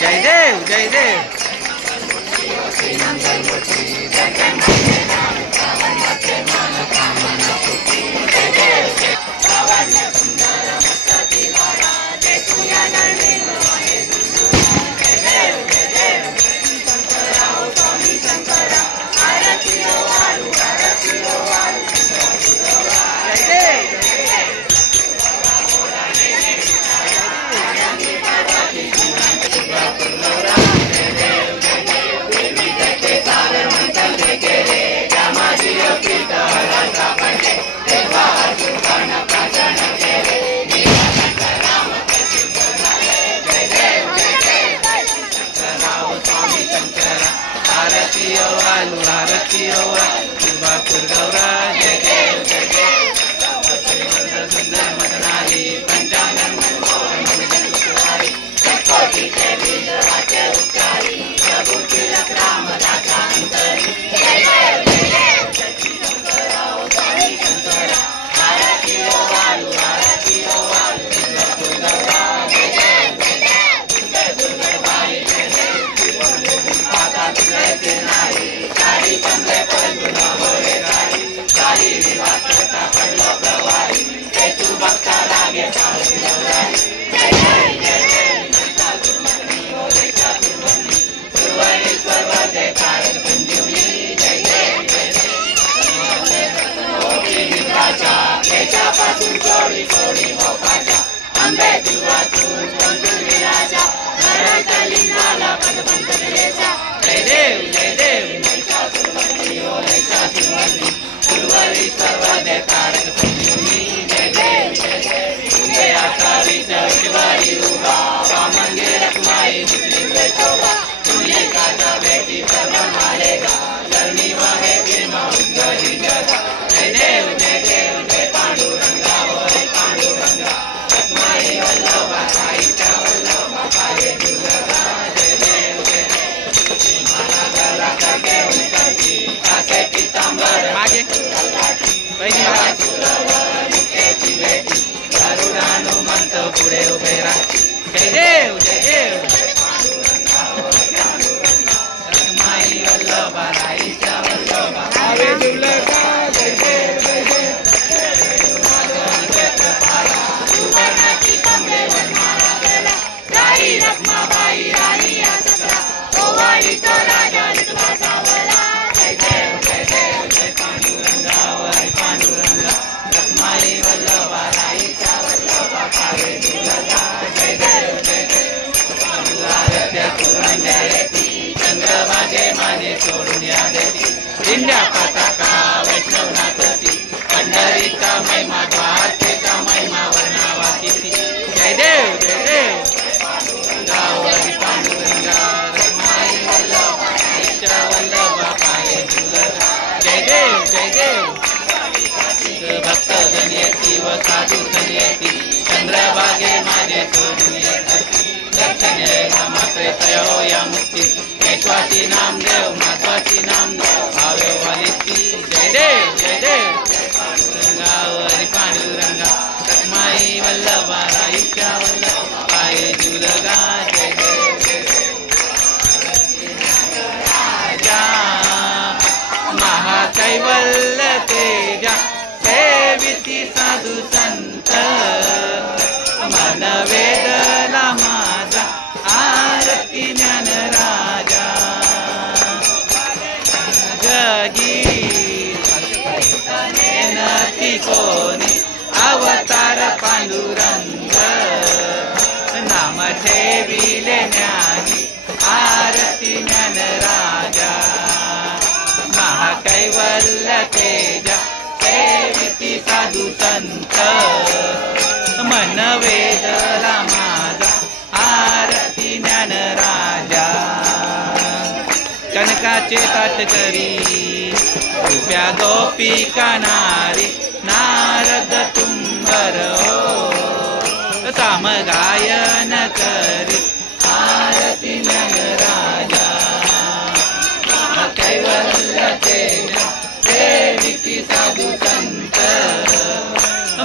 जय देव जय देव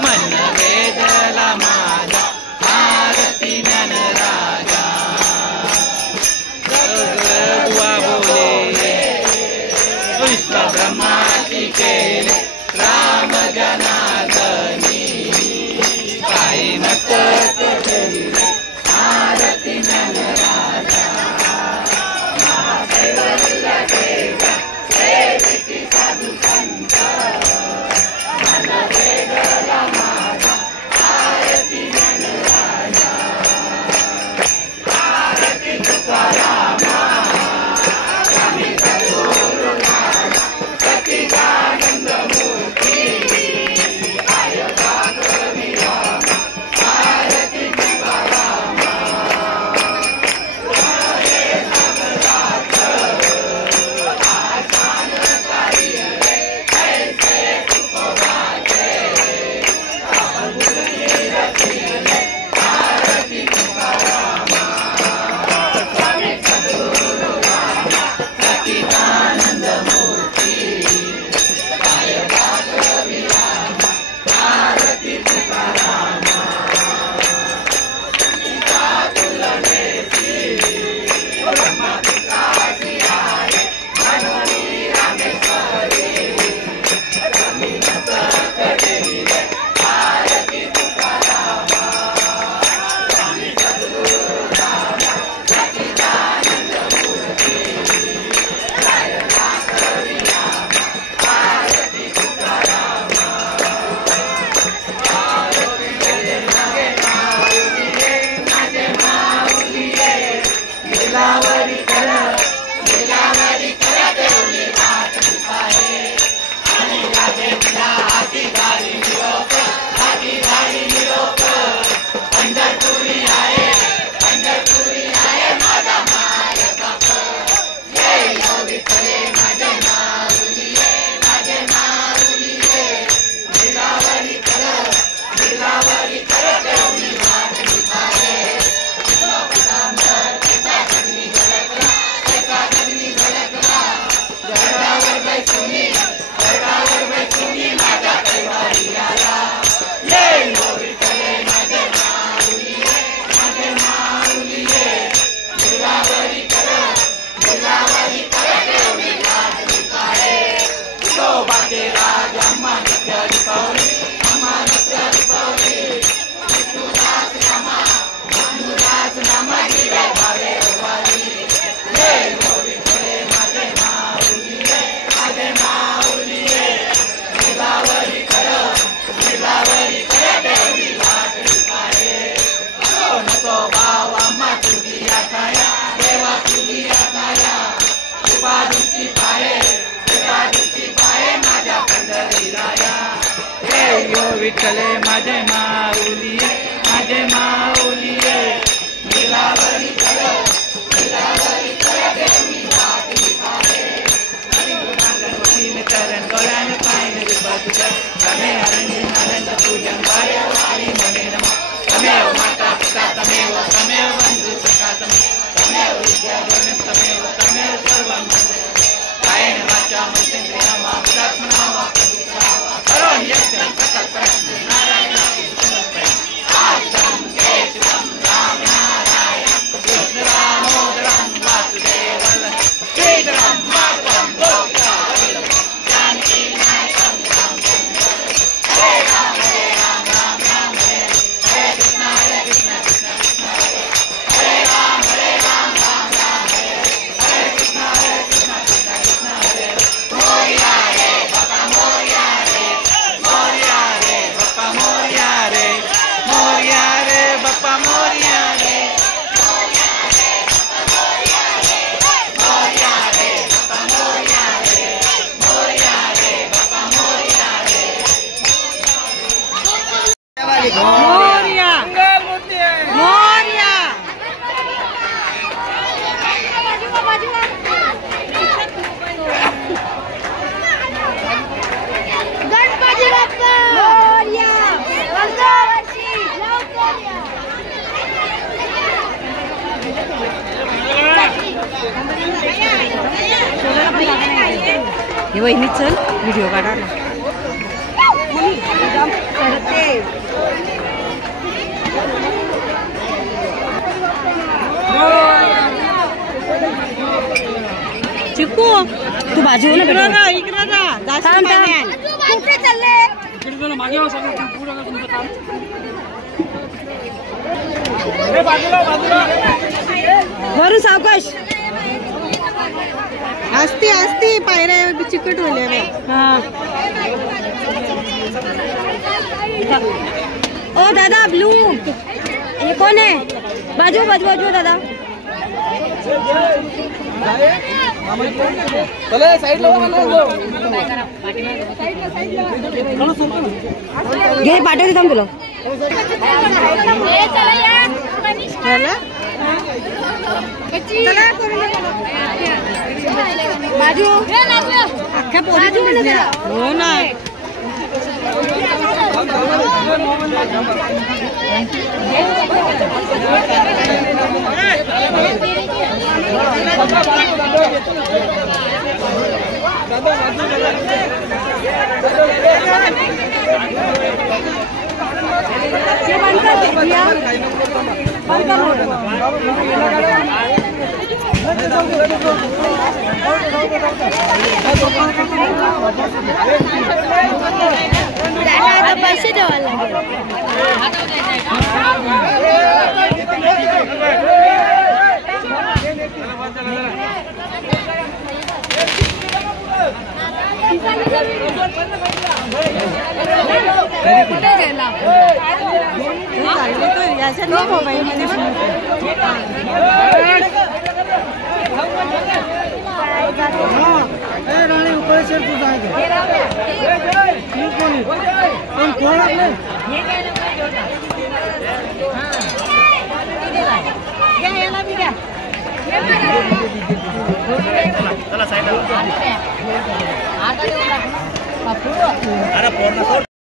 मन वेदला माझा आरती ज्ञानराज विठ्ठले माझे माऊलिये माझे माऊलिये लीलावरी कर देवी वाटी पाहे गणपती मितरण डोळ्यान पाहिन रूपात तमे अरंजन आनंद पूजन वारे वारी मने नमः तमेव माता पिता तमेव बंधु सखा तमेव विद्या गणित तमेव सर्वं कायेन वाचा मनसेन्द्रिया मात्मना वा करोमि यज्ञं सकल प्रश्न नारायणाय समर्पयामि आस्तं केशवं राम नारायण कृष्ण दामोदरं वासुदेवं श्रीधरं माधवं गोपिकावल्लभं जानकी नायकं राम हरे राम राम राम हरे हरे कृष्ण कृष्ण कृष्ण हरे राम राम राम हरे हरे कृष्ण कृष्ण कृष्ण हरे मोरिया रे बाबा मोरिया रे मोरिया रे बाबा मोरिया रे मोरिया रे बाबा मोरिया रे मोरिया रे बाबा मोरिया रे मोरिया रे बाबा मोरिया रे मोरिया मोरिया गणपती बाप्पा मोरिया वर्षी हे वहिनी चल व्हिडिओ काढायला चिक्कू तू बाजू इकडे चालले वरून सावकाश असती असती पायऱ्या चिकट होल्या ओ दादा ब्लू ये कौन है बाजू बाजू बाजू दादा घे पाठवते थांब तुला बाजू अख्ख्या पोरी हो ना पैसे द्यावा लागेल कुठे गेला याच्यात नाही मोबाईल मध्ये राणी ऊपर से तू जाएगा कौन चला साइड